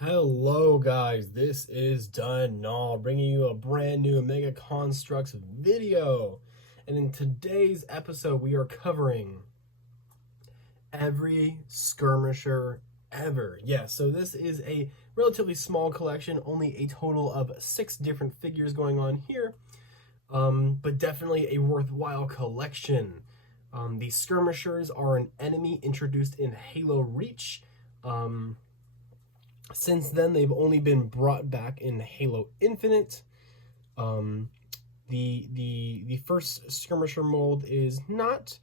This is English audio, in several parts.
Hello guys, this is Dunal bringing you a brand new Mega Construx video. And in today's episode we are covering every skirmisher ever. So this is a relatively small collection, only a total of 6 different figures going on here. But definitely a worthwhile collection. These skirmishers are an enemy introduced in Halo Reach. Since then, they've only been brought back in Halo Infinite. The first skirmisher mold is not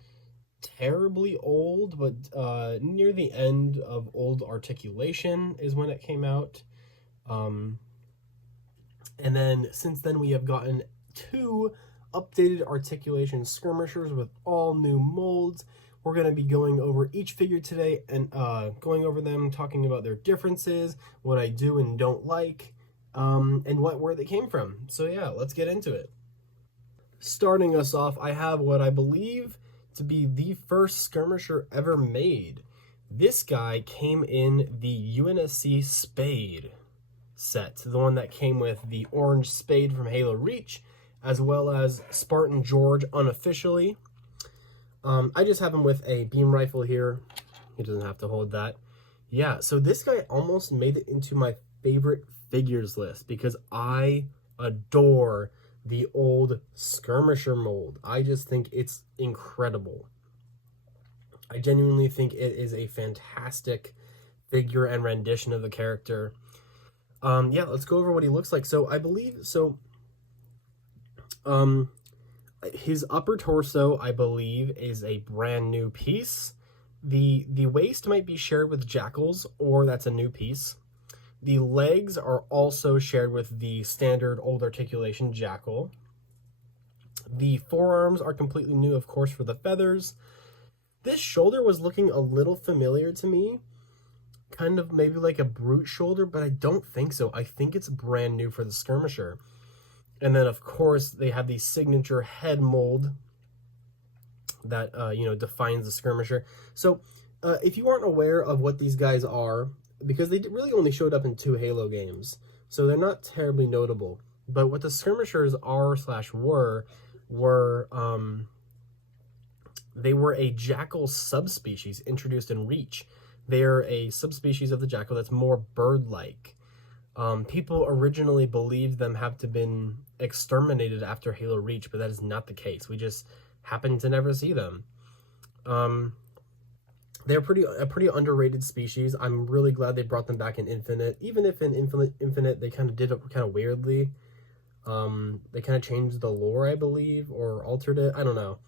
terribly old, but near the end of old articulation is when it came out. And then since then, we have gotten 2 updated articulation skirmishers with all new molds. We're going to be going over each figure today and going over them, talking about their differences, what I do and don't like, and where they came from. So yeah, let's get into it. Starting us off, I have what I believe to be the first skirmisher ever made. This guy came in the UNSC Spade set, the one that came with the orange spade from Halo Reach, as well as Spartan George unofficially. I just have him with a beam rifle here. He doesn't have to hold that. Yeah, so this guy almost made it into my favorite figures list because I adore the old skirmisher mold. I just think it's incredible. I genuinely think it is a fantastic figure and rendition of the character. Yeah, let's go over what he looks like. So I believe, his upper torso, I believe, is a brand new piece. The waist might be shared with Jackals, or that's a new piece. The legs are also shared with the standard old articulation Jackal. The forearms are completely new, of course, for the feathers. This shoulder was looking a little familiar to me. Kind of maybe like a brute shoulder, but I don't think so. I think it's brand new for the skirmisher. And then, of course, they have the signature head mold that, defines the skirmisher. So, if you aren't aware of what these guys are, because they really only showed up in 2 Halo games, so they're not terribly notable. But what the skirmishers are/were, they were a Jackal subspecies introduced in Reach. They're a subspecies of the Jackal that's more bird-like. People originally believed them have to been exterminated after Halo Reach, but that is not the case. We just happen to never see them. They're a pretty underrated species. I'm really glad they brought them back in Infinite, even if in Infinite they kind of did it kind of weirdly. They kind of changed the lore, I believe, or altered it. I don't know.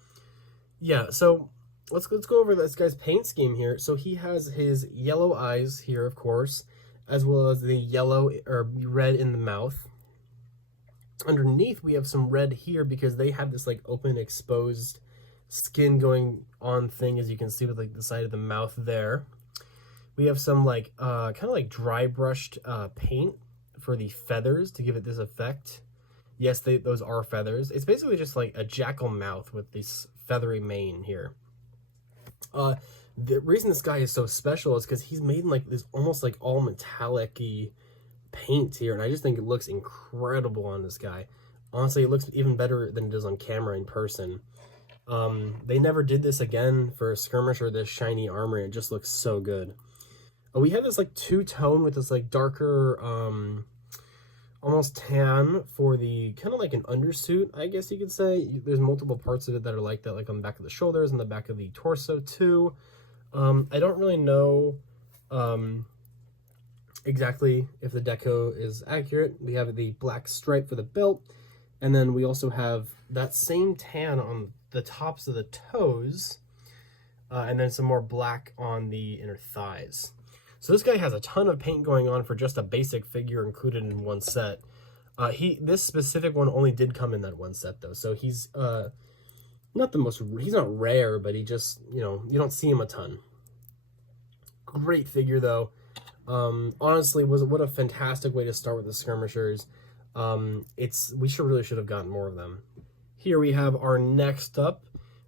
Yeah, so let's go over this guy's paint scheme here. So he has his yellow eyes here, of course, as well as the yellow or red in the mouth. Underneath, we have some red here because they have this like open, exposed skin going on thing, as you can see with like the side of the mouth there. We have some like kind of like dry brushed paint for the feathers to give it this effect. Yes, those are feathers. It's basically just like a jackal mouth with this feathery mane here. The reason this guy is so special is because he's made in like this almost like all metallic-y paint here, and I just think it looks incredible on this guy. Honestly, it looks even better than it does on camera in person. They never did this again for a skirmisher, this shiny armor. It just looks so good. We have this like 2-tone with this like darker, almost tan for the kind of like an undersuit, I guess you could say. There's multiple parts of it that are like that, like on the back of the shoulders and the back of the torso too. I don't really know exactly if the deco is accurate. We have the black stripe for the belt, and then we also have that same tan on the tops of the toes, and then some more black on the inner thighs. So this guy has a ton of paint going on for just a basic figure included in one set. This specific one only did come in that one set though, so he's he's not rare, but he just, you don't see him a ton. Great figure though. Honestly, what a fantastic way to start with the skirmishers. We should have gotten more of them. Here we have our next up,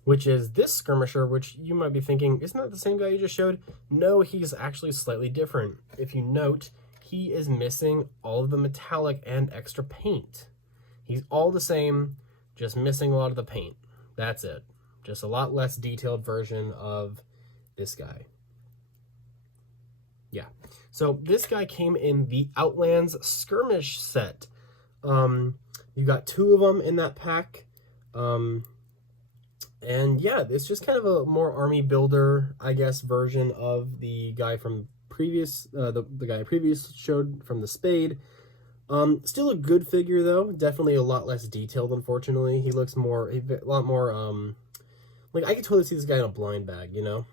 which is this skirmisher, which you might be thinking, isn't that the same guy you just showed? No, he's actually slightly different. If you note, he is missing all of the metallic and extra paint. He's all the same, just missing a lot of the paint. That's it. Just a lot less detailed version of this guy. Yeah. So this guy came in the Outlands Skirmish set. You got 2 of them in that pack. And yeah, it's just kind of a more army builder, I guess, version of the guy from previous, the guy I previously showed from the Spade. Still a good figure though, definitely a lot less detailed, unfortunately. He looks more, a lot more, like I could totally see this guy in a blind bag, you know?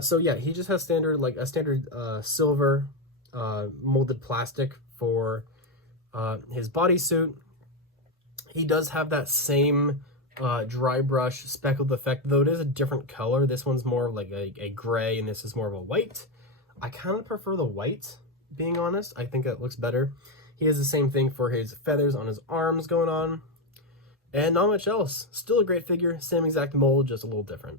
So yeah, he just has standard, like a standard silver molded plastic for his bodysuit. He does have that same dry brush speckled effect, though it is a different color. This one's more like a gray, and this is more of a white. I kind of prefer the white, being honest. I think that looks better. He has the same thing for his feathers on his arms going on. And not much else. Still a great figure, same exact mold, just a little different.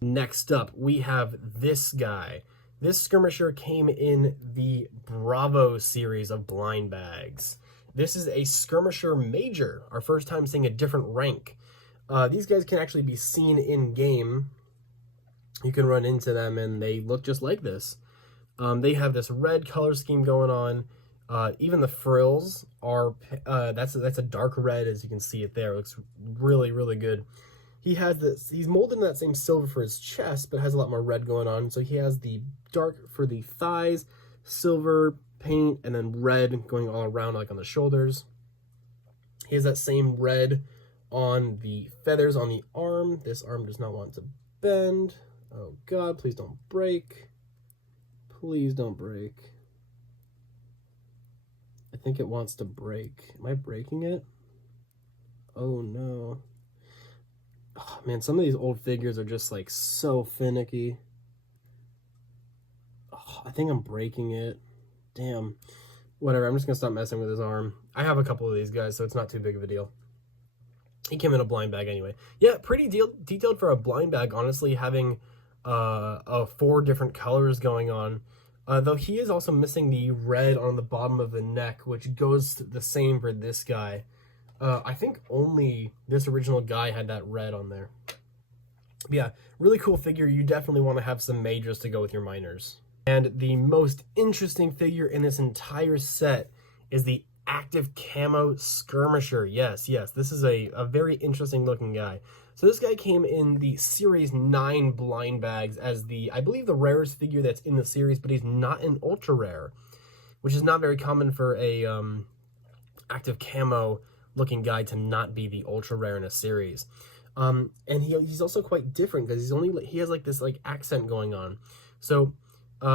Next up, we have this guy. This skirmisher came in the Bravo series of blind bags. This is a Skirmisher Major, our first time seeing a different rank. These guys can actually be seen in game. You can run into them and they look just like this. They have this red color scheme going on. Even the frills are, that's a dark red, as you can see it there. It looks really, really good. He has this, he's molded in that same silver for his chest, but has a lot more red going on. So he has the dark for the thighs, silver paint, and then red going all around, like on the shoulders. He has that same red on the feathers on the arm. This arm does not want to bend. Oh God, please don't break. Please don't break. I think it wants to break. Am I breaking it? Oh no. Oh, man, some of these old figures are just like so finicky. Oh, I think I'm breaking it. Damn. Whatever, I'm just gonna stop messing with his arm. I have a couple of these guys, so it's not too big of a deal. He came in a blind bag anyway. Yeah, pretty detailed for a blind bag, honestly, having 4 different colors going on. Though he is also missing the red on the bottom of the neck, which goes the same for this guy. I think only this original guy had that red on there. But yeah, really cool figure. You definitely want to have some majors to go with your minors. And the most interesting figure in this entire set is the active camo skirmisher. Yes, this is a very interesting looking guy. So this guy came in the Series 9 blind bags as the, I believe, the rarest figure that's in the series, but he's not an ultra rare, which is not very common for a active camo looking guy to not be the ultra rare in a series. And he's also quite different because he has like this like accent going on. So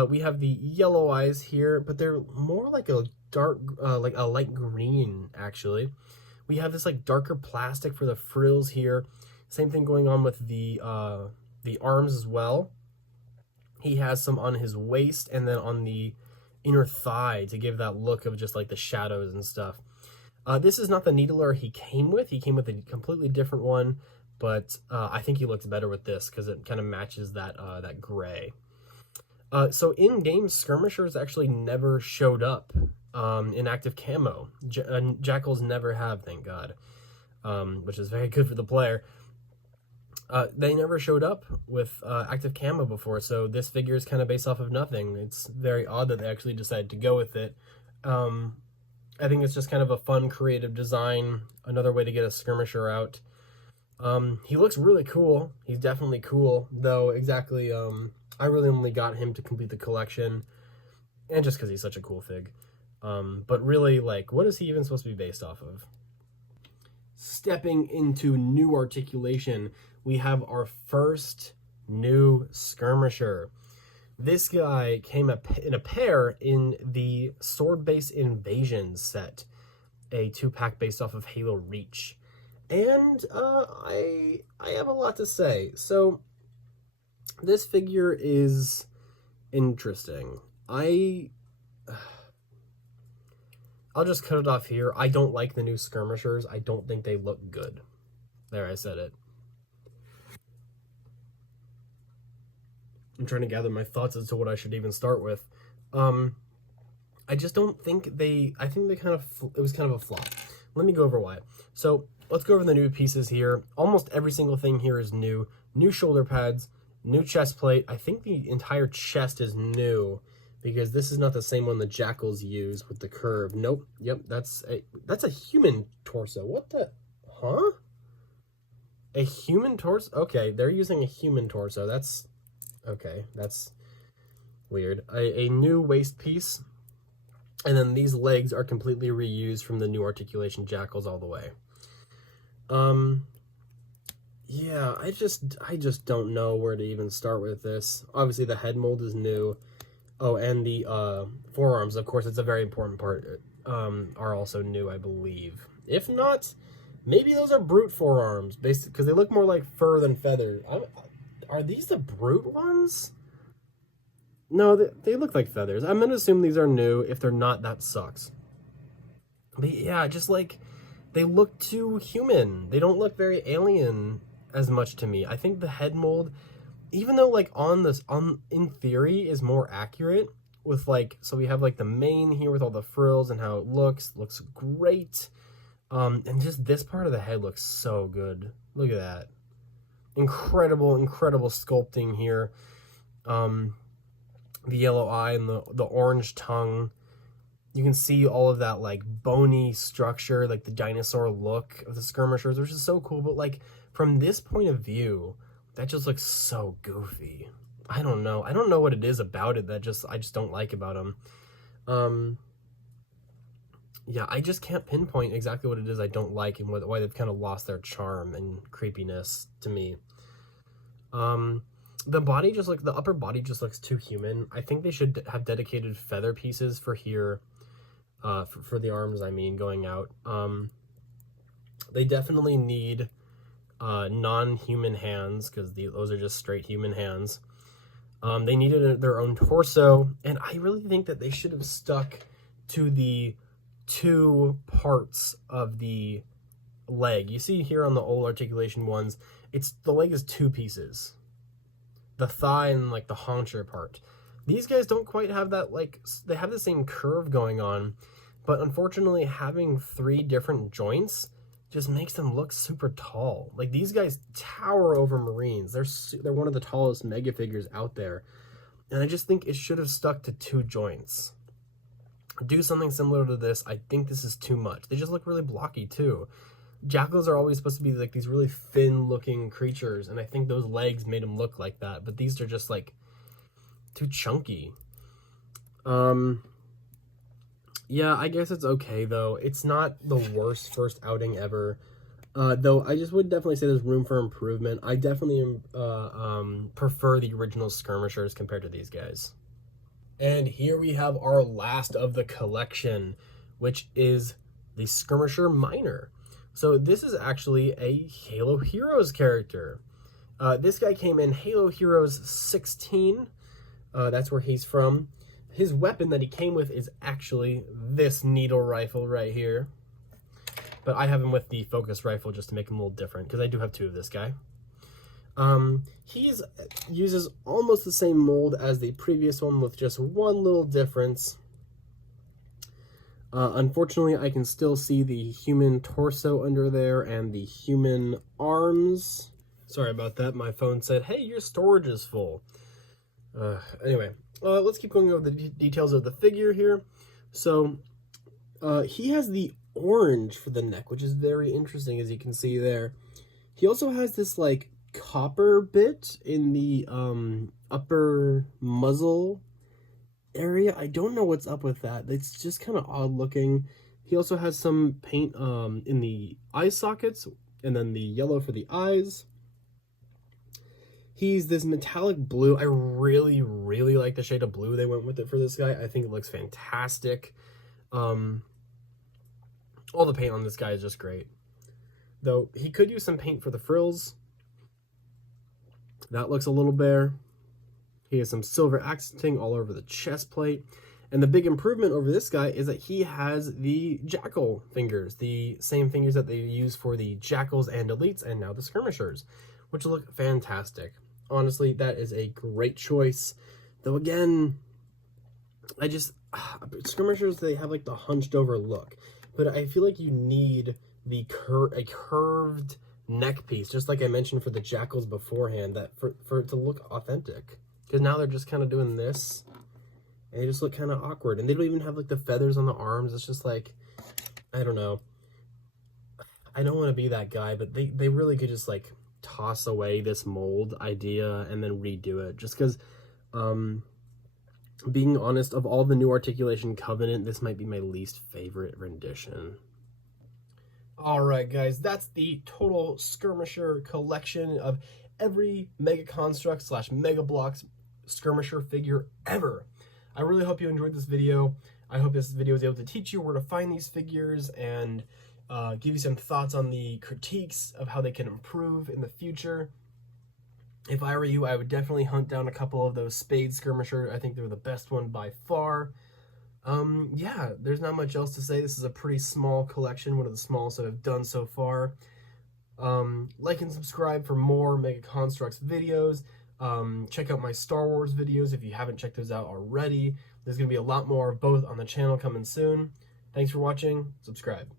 we have the yellow eyes here, but they're more like a dark, like a light green actually. We have this like darker plastic for the frills here. Same thing going on with the arms as well. He has some on his waist and then on the inner thigh to give that look of just like the shadows and stuff. This is not the needler he came with. He came with a completely different one, but I think he looks better with this because it kind of matches that that gray. So in-game skirmishers actually never showed up in active camo. Jackals never have, thank God, which is very good for the player. They never showed up with active camo before, so this figure is kind of based off of nothing. It's very odd that they actually decided to go with it. I think it's just kind of a fun, creative design, another way to get a skirmisher out. He looks really cool. He's definitely cool, though exactly, I really only got him to complete the collection, and just because he's such a cool fig. But really, like, what is he even supposed to be based off of? Stepping into new articulation, we have our first new skirmisher. This guy came in a pair in the Sword Base Invasion set, a 2-pack based off of Halo Reach. And I have a lot to say. So this figure is interesting. I'll just cut it off here. I don't like the new skirmishers. I don't think they look good. There, I said it. I'm trying to gather my thoughts as to what I should even start with. I just don't think I think they kind of, it was kind of a flop. Let me go over why. So let's go over the new pieces here. Almost every single thing here is new. New shoulder pads, new chest plate. I think the entire chest is new because this is not the same one the jackals use with the curve. Nope. Yep, that's a human torso. What the, huh? A human torso? Okay, they're using a human torso. That's, okay, that's weird. A new waist piece. And then these legs are completely reused from the new articulation jackals all the way. Yeah, I just don't know where to even start with this. Obviously the head mold is new. Oh, and the forearms, of course, it's a very important part, are also new, I believe. If not, maybe those are brute forearms, because they look more like fur than feathers. Are these the brute ones? No, they look like feathers. I'm gonna assume these are new. If they're not, that sucks. But yeah, just like, they look too human. They don't look very alien as much to me. I think the head mold, even though like in theory is more accurate with like, so we have like the mane here with all the frills and how it looks great. And just this part of the head looks so good. Look at that. Incredible sculpting here. The yellow eye and the orange tongue. You can see all of that like bony structure, like the dinosaur look of the skirmishers, which is so cool. But like from this point of view, that just looks so goofy. I don't know what it is about it that I just don't like about them. Yeah, I just can't pinpoint exactly what it is I don't like and why they've kind of lost their charm and creepiness to me. The body the upper body just looks too human. I think they should have dedicated feather pieces for here, for the arms, I mean, going out. They definitely need non-human hands, because those are just straight human hands. They needed their own torso, and I really think that they should have stuck to the two parts of the leg. You see here on the old articulation ones, the leg is two pieces. The thigh and like the hauncher part. These guys don't quite have that, like, they have the same curve going on, but unfortunately having three different joints just makes them look super tall. Like, these guys tower over Marines. They're one of the tallest mega figures out there. And I just think it should have stuck to two joints. Do something similar to this. I think this is too much. They just look really blocky too. Jackals are always supposed to be like these really thin looking creatures, and I think those legs made them look like that, but these are just like too chunky. Yeah, I guess it's okay though. It's not the worst first outing ever. Though I just would definitely say there's room for improvement. I definitely prefer the original skirmishers compared to these guys. And here we have our last of the collection, which is the Skirmisher Minor. So this is actually a Halo Heroes character. This guy came in Halo Heroes 16. That's where he's from. His weapon that he came with is actually this needle rifle right here. But I have him with the focus rifle just to make him a little different, because I do have two of this guy. He uses almost the same mold as the previous one with just one little difference. Unfortunately, I can still see the human torso under there and the human arms. Sorry about that. My phone said, hey, your storage is full. Anyway, let's keep going over the details of the figure here. So, he has the orange for the neck, which is very interesting, as you can see there. He also has this, like, copper bit in the upper muzzle area. I don't know what's up with that. It's just kind of odd looking. He also has some paint in the eye sockets, and then the yellow for the eyes. He's this metallic blue. I really like the shade of blue they went with it for this guy. I think it looks fantastic. All the paint on this guy is just great. Though he could use some paint for the frills. That looks a little bare. He has some silver accenting all over the chest plate. And the big improvement over this guy is that he has the jackal fingers, the same fingers that they use for the jackals and elites and now the skirmishers, which look fantastic. Honestly, that is a great choice. Though again, skirmishers, they have like the hunched over look, but I feel like you need the a curved neck piece, just like I mentioned for the jackals beforehand, that for it to look authentic. Because now they're just kind of doing this, and they just look kind of awkward, and they don't even have like the feathers on the arms. It's just like, I don't know. I don't want to be that guy, but they really could just like toss away this mold idea and then redo it, just because being honest, of all the new articulation Covenant, this might be my least favorite rendition. Alright guys, that's the total Skirmisher collection of every Mega Construx / Mega Bloks Skirmisher figure ever. I really hope you enjoyed this video. I hope this video was able to teach you where to find these figures and give you some thoughts on the critiques of how they can improve in the future. If I were you, I would definitely hunt down a couple of those Spade Skirmisher. I think they're the best one by far. Yeah, there's not much else to say. This is a pretty small collection, one of the smallest I've done so far. Like and subscribe for more Mega Construx videos. Check out my Star Wars videos if you haven't checked those out already. There's going to be a lot more of both on the channel coming soon. Thanks for watching. Subscribe.